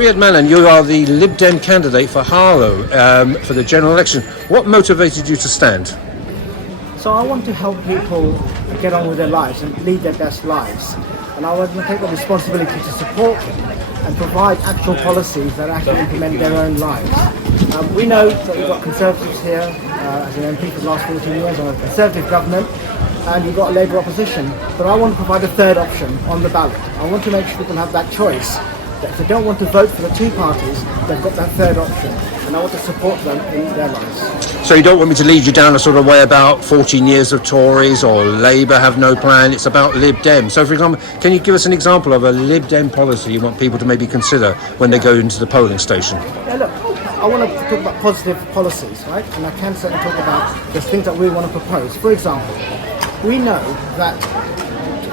Riad Mannan, you are the Lib Dem candidate for Harlow for the general election. What motivated you to stand? So I want to help people get on with their lives and lead their best lives. And I want to take the responsibility to support them and provide actual policies that actually implement their own lives. We know that we've got Conservatives here as an MP for the last 14 years on a Conservative government, and you've got a Labour opposition. But I want to provide a third option on the ballot. I want to make sure people have that choice. That if they don't want to vote for the two parties, they've got that third option, and I want to support them in their lives. So you don't want me to lead you down a sort of way about 14 years of Tories or Labour have no plan, it's about Lib Dem. So for example, can you give us an example of a Lib Dem policy you want people to maybe consider when they go into the polling station? Yeah, look, I want to talk about positive policies, right? And I can certainly talk about the things that we want to propose. For example, we know that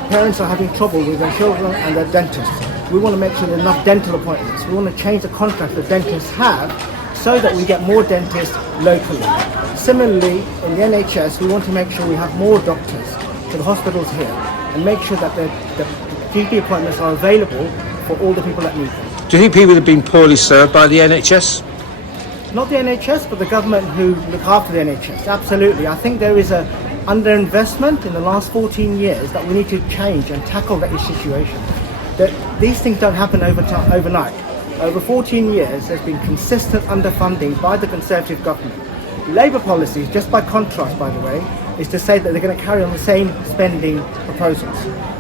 parents are having trouble with their children and their dentists. We want to make sure there are enough dental appointments. We want to change the contract that dentists have so that we get more dentists locally. Similarly, in the NHS, we want to make sure we have more doctors to the hospitals here and make sure that the GP appointments are available for all the people that need them. Do you think people have been poorly served by the NHS? Not the NHS, but the government who look after the NHS. Absolutely. I think there is a underinvestment in the last 14 years that we need to change and tackle that situation. That these things don't happen overnight. Over 14 years, there's been consistent underfunding by the Conservative government. Labour policies, just by contrast, by the way, is to say that they're going to carry on the same spending proposals.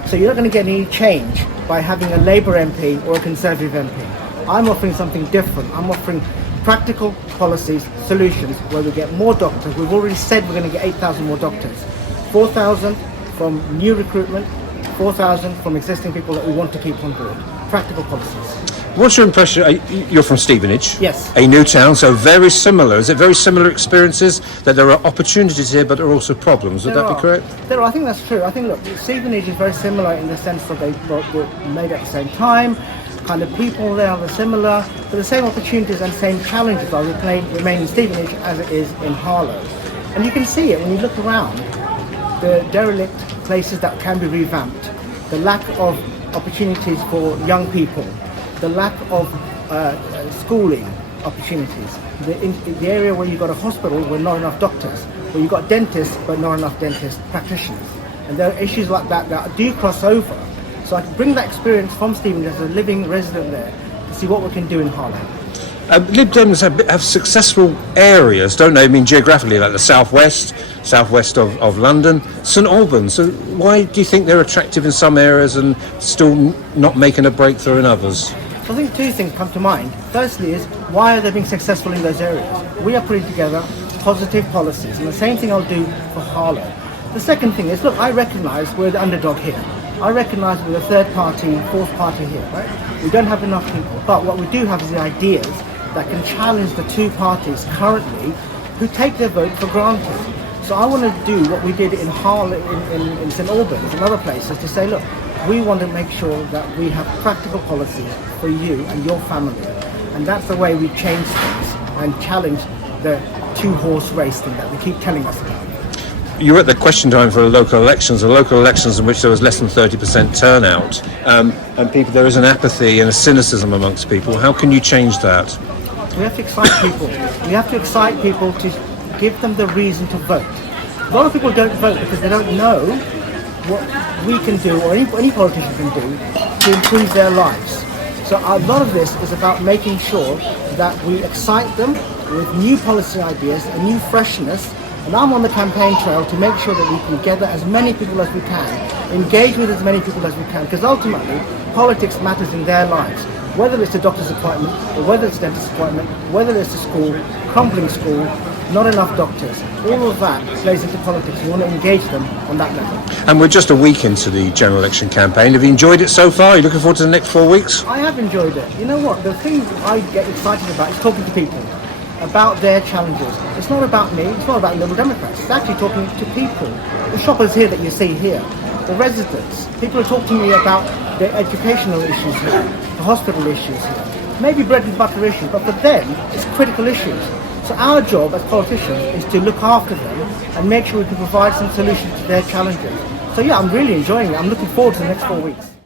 So you're not going to get any change by having a Labour MP or a Conservative MP. I'm offering something different. I'm offering practical policies, solutions, where we get more doctors. We've already said we're going to get 8,000 more doctors. 4,000 from new recruitment, 4,000 from existing people that we want to keep on board. Practical policies. What's your impression? You're from Stevenage. Yes. A new town, so very similar. Is it very similar experiences that there are opportunities here, but there are also problems? Would that be correct? There are. I think that's true. I think, look, Stevenage is very similar in the sense that they were made at the same time. Kind of people there are similar, but the same opportunities and same challenges are remain in Stevenage as it is in Harlow. And you can see it when you look around. The derelict places that can be revamped, the lack of opportunities for young people, the lack of schooling opportunities, the area where you've got a hospital with not enough doctors, where you've got dentists but not enough dentist practitioners. And there are issues like that do cross over. So I can bring that experience from Stevenage as a living resident there to see what we can do in Harlow. Lib Dems have successful areas, don't they? I mean, geographically, like the southwest of London, St Albans. So why do you think they're attractive in some areas and still not making a breakthrough in others? I think two things come to mind. Firstly is, why are they being successful in those areas? We are putting together positive policies, and the same thing I'll do for Harlow. The second thing is, look, I recognise we're the underdog here. I recognise we're the third party, fourth party here, right? We don't have enough people, but what we do have is the ideas that can challenge the two parties currently who take their vote for granted. So I want to do what we did in Harlow, in St Albans and other places, to say, look, we want to make sure that we have practical policies for you and your family. And that's the way we change things and challenge the two-horse race thing that we keep telling us about. You're at the question time for local elections in which there was less than 30% turnout, and there is an apathy and a cynicism amongst people. How can you change that? We have to excite people. We have to excite people to give them the reason to vote. A lot of people don't vote because they don't know what we can do, or any politician can do, to improve their lives. So a lot of this is about making sure that we excite them with new policy ideas, a new freshness. And I'm on the campaign trail to make sure that we can gather as many people as we can, engage with as many people as we can, because ultimately politics matters in their lives. Whether it's a doctor's appointment, or whether it's a dentist's appointment, whether it's a school, crumbling school, not enough doctors, all of that plays into politics. We want to engage them on that level. And we're just a week into the general election campaign. Have you enjoyed it so far? Are you looking forward to the next 4 weeks? I have enjoyed it. You know what? The thing I get excited about is talking to people about their challenges. It's not about me, it's not about Liberal Democrats, it's actually talking to people. The shoppers here that you see here, the residents, people are talking to me about their educational issues here, the hospital issues here, maybe bread and butter issues, but for them, it's critical issues. So our job as politicians is to look after them and make sure we can provide some solutions to their challenges. So yeah, I'm really enjoying it. I'm looking forward to the next 4 weeks.